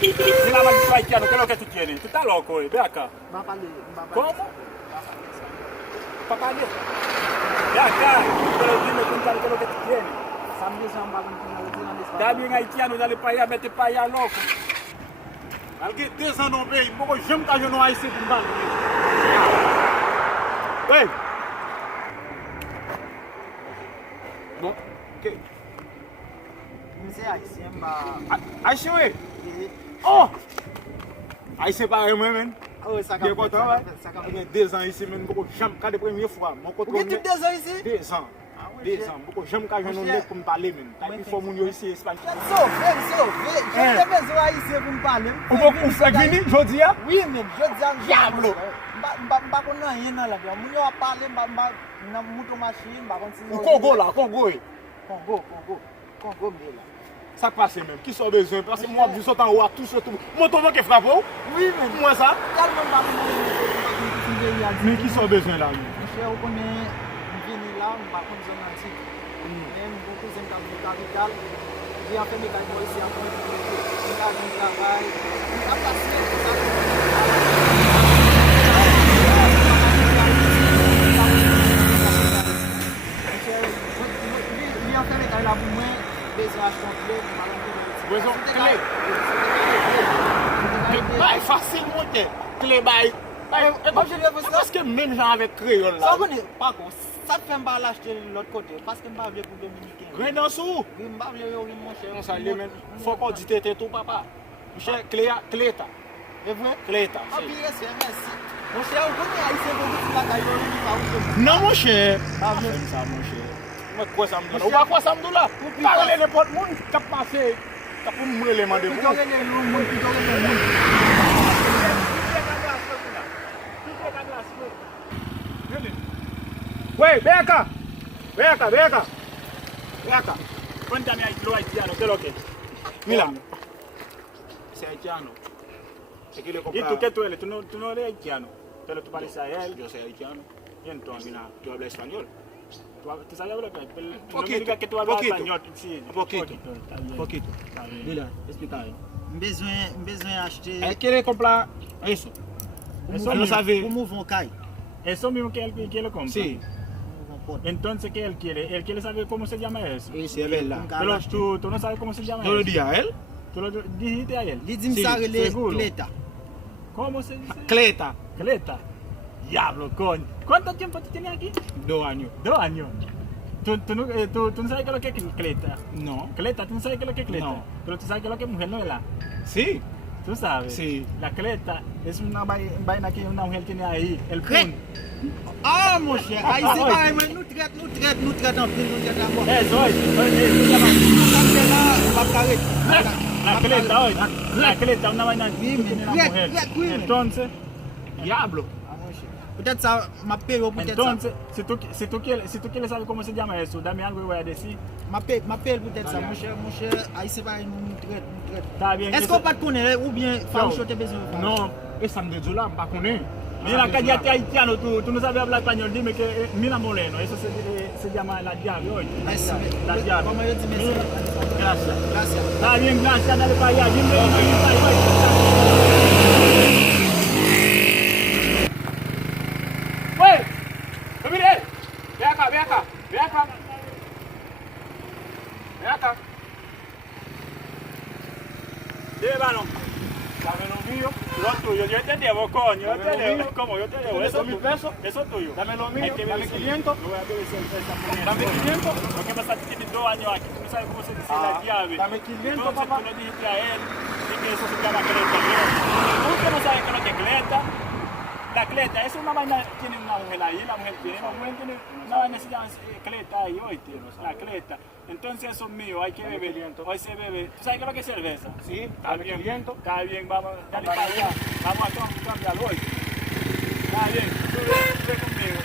Mira, maldito haitiano, ¿qué es lo que tú tienes? Tú estás loco, ve acá. ¿Cómo? Papá, ve acá, pero dime, cuéntame qué es lo que tú tienes. Está bien haitiano, dale para allá, vete para allá, loco. Malgré 2 ans non pays, moi j'aime quand je n'ai pas essayé de me battre. Oui. Bon, ok. Monsieur Haïtien, bah. Haïtien, oui. Oh! Haïtien pareil, moi-même. Oh, ça Bien content, ouais. Ça Il y a 2 ans ici, mais beaucoup j'aime quand la première fois. Mon côté. Vous êtes 2 ans ici? 2 ans. 2 ans. Beaucoup j'aime quand je n'ai pas pour me parler, même. Il faut mon ici, Espagne. J'ai besoin haïtien pour me parler. Vous faites venir, je dis, hein? Oui, même, je dis, Diablo! Mba konan rien nan la vie. Moun yo a parler mba nan mouton machine, mba kon si Ou Congo là, Congo, oui. Congo mbe là. Ça passe même. Qui sont besoin? Parce que moi, je saute en haut à tout, surtout. Mon tonton qui frappe, Oui, même. moi ça. Tellement mba Mais qui sont besoin là? Monsieur, vous connaissez, je viens là, je ne sais pas zone antique. Même beaucoup de capital. J'ai fait mes calculs ici à point de travail. Je vais passer. J'ai fait mes calculs là pour moi. Besoin de Besoin de clé. Clé facile monter. Clé bail. Parce que même gens avec créole là. Ça connaît pas quoi. Ça fait pas l'acheter de l'autre côté parce que m'pas pour dominicain. Rien dans sous. M'pas yo mon cher. On s'allie même. Faut qu'on dise tête tout papa. Monsieur clé ta. C'est vrai? Clé ta. Ah bien c'est merci. Mon cher, vous connaissez haïtien pour la caillou Non mon cher. Ah bien ça mon cher. Moi quoi ça me donne? Ou pas quoi ça me donne là? Parler n'importe monde qui passer. T'as pour me demander. Plutôt que les loups, plutôt que les loups. Wey, ven acá. Ven acá, ven acá. Ven acá. Cuéntame lo haitiano, ¿qué es lo que? Mira. Ese haitiano. Es que le ¿Y compraba. tú qué tú eres? Tú no eres haitiano, pero tú pareces a él. Yo soy haitiano. Y entonces, Mira, yo hablo español. ¿tú sabes hablar español? No me Poquito, digas que tú hablas poquito. español. Sí, Poquito. está bien. Poquito. Está bien. Mira, explica. Besoin acheter. Él quiere comprar eso. Eso Él no sabe. Pour mouvement caille. Eso mismo que él quiere comprar. Sí, Entonces, ¿qué él quiere? Él quiere saber cómo se llama eso. sí, es verdad. Pero tú no sabes cómo se llama Yo le eso. dije a él. ¿Tú lo dijiste a él? Li di Sí, m'sa rele seguro. Cleta. ¿Cómo se dice? Cleta. Cleta. Diablo, coño. ¿Cuánto tiempo tú tienes aquí? 2 años. 2 años. ¿Tú no sabes qué es lo que es cleta? No. Cleta, tú no sabes qué es lo que es cleta. No. Pero tú sabes qué es lo que es mujer novela. Sí. ¿Tú sabes? Sí. La cleta es una vaina que una mujer tiene ahí. El Cleta. pun. Ah mon cher, haïtien pareil, nous traite en pile, nous traite à moi. Eso, oye. La cleta, oye. La cleta, una vaina que tiene la mujer. Entonces, Diablo. Peut-être ça m'a payé peut-être ça. entonces, si tú quieres saber cómo se llama eso, dame algo y voy a decir. M'a payé peut-être ça, mon cher, haïtien pareil, nous traite. Está bien. Est-ce qu'on pas te connaît ou bien faut acheter besoin? No, esa me de là, pas connaît. Mira, cállate haitiano, tú no sabes hablar español, dime que Mina Moreno, eso se llama la llave, oye. Merci. La llave. Comment je dis merci? Gracias. Gracias. Está bien, gracias, dale para allá, dime, Wey, mire, ven acá, ven acá, ven acá. Ven acá. dime, mano. Dame lo mío. Lo tuyo, yo te debo, coño, yo te Dame lo debo. mío. ¿Cómo? Yo te debo. ¿Tienes Eso 2.000 es pesos? Eso es tuyo. Dame lo mío, Hay que dame beber 500. Yo voy a beber cerveza por Dame eso. 500. Lo que pasa es que tienes 2 años aquí, tú no sabes cómo se dice la llave. Dame 500, Entonces, papá. tú le dijiste a él que eso se llama cleta. Tú que no sabes qué es lo que es cleta. La cleta, es una vaina, tiene una mujer ahí, la mujer tiene una vaina que se llama cleta ahí, hoy tiene la cleta. Entonces eso es mío, hay que beber, hoy se bebe. ¿Tú sabes qué es lo que es cerveza? Sí, Está dame bien, 500. está bien, vamos, dale para allá, vamos a cambiarlo hoy. Está bien, tú ve conmigo.